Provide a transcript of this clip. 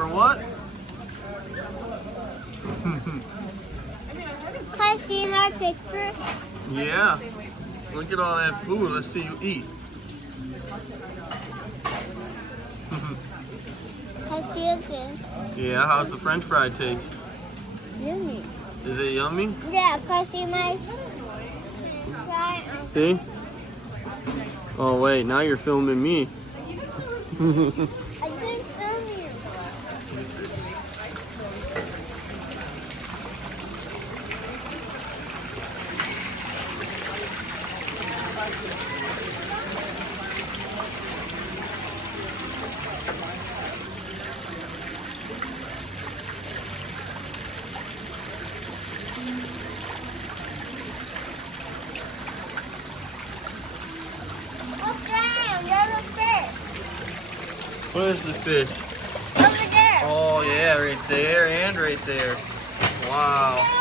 for what? Can I see my picture? Yeah. Look at all that food. Let's see you eat. I feel good. Yeah, how's the French fry taste? Yummy. Is it yummy? Yeah, can I see my fry? See? Oh wait, now you're filming me. I didn't film you. Where's the fish? Over there. Oh yeah, right there and right there. Wow.